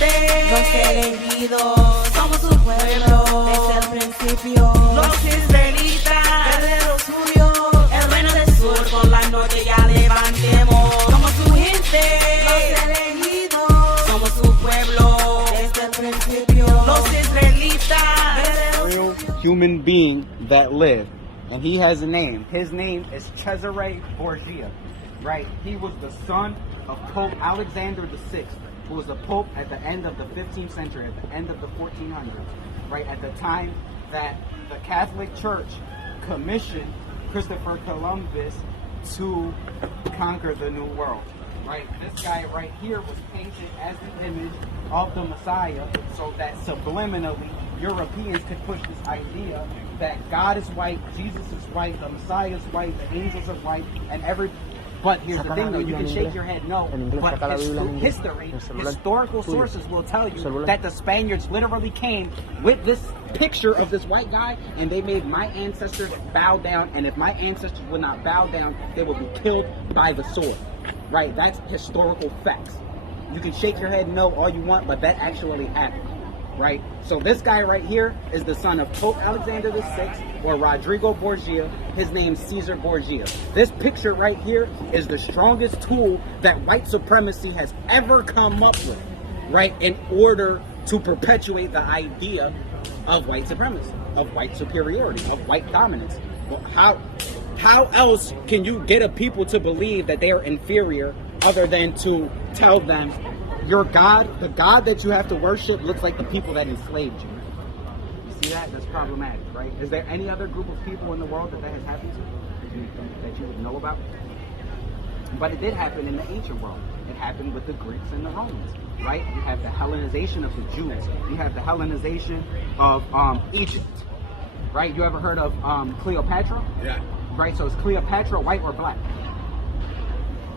gente, los elegidos, somos su pueblo, desde el principio, los israelitas, guerreros suyos, el reino del sur, por la noche ya levantemos. Somos su gente, los elegidos, somos su pueblo, desde el principio, los israelitas. Real human being that lived, and he has a name. His name is Cesare Borgia, right? He was the son of Pope Alexander VI, who was a pope at the end of the 15th century, at the end of the 1400s, right? At the time that the Catholic Church commissioned Christopher Columbus to conquer the New World, right? This guy right here was painted as the image of the Messiah so that subliminally Europeans could push this idea that God is white, Jesus is white, the Messiah is white, the angels are white, and every... But here's the thing though, you can shake your head no, but history, historical sources will tell you that the Spaniards literally came with this picture of this white guy and they made my ancestors bow down, and if my ancestors would not bow down, they would be killed by the sword, right? That's historical facts. You can shake your head no all you want, but that actually happened. Right? So this guy right here is the son of Pope Alexander VI, or Rodrigo Borgia. His name's Caesar Borgia. This picture right here is the strongest tool that white supremacy has ever come up with, right? In order to perpetuate the idea of white supremacy, of white superiority, of white dominance. Well, how else can you get a people to believe that they are inferior other than to tell them your God, the God that you have to worship, looks like the people that enslaved you? You see that? That's problematic, right? Is there any other group of people in the world that has happened to that you would know about? But it did happen in the ancient world. It happened with the Greeks and the Romans, right? You have the Hellenization of the Jews. You have the Hellenization of Egypt, right? You ever heard of Cleopatra? Yeah. Right, so is Cleopatra white or black?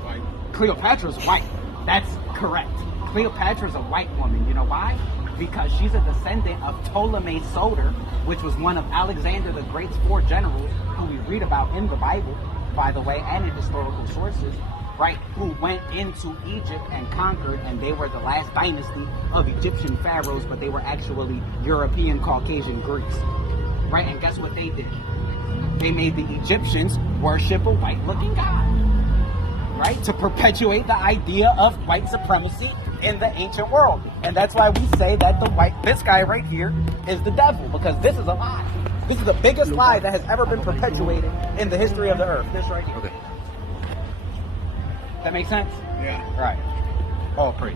White. Cleopatra's white. That's correct. Cleopatra's a white woman. You know why? Because she's a descendant of Ptolemy Soter, which was one of Alexander the Great's 4 generals, who we read about in the Bible, by the way, and in historical sources, right? Who went into Egypt and conquered, and they were the last dynasty of Egyptian pharaohs, but they were actually European Caucasian Greeks, right? And guess what they did? They made the Egyptians worship a white-looking god, right? To perpetuate the idea of white supremacy in the ancient world. And that's why we say that this guy right here is the devil, because this is a lie. This is the biggest lie that has ever been perpetuated in the history of the earth. This right here. Okay. That makes sense? Yeah. Right. All praise.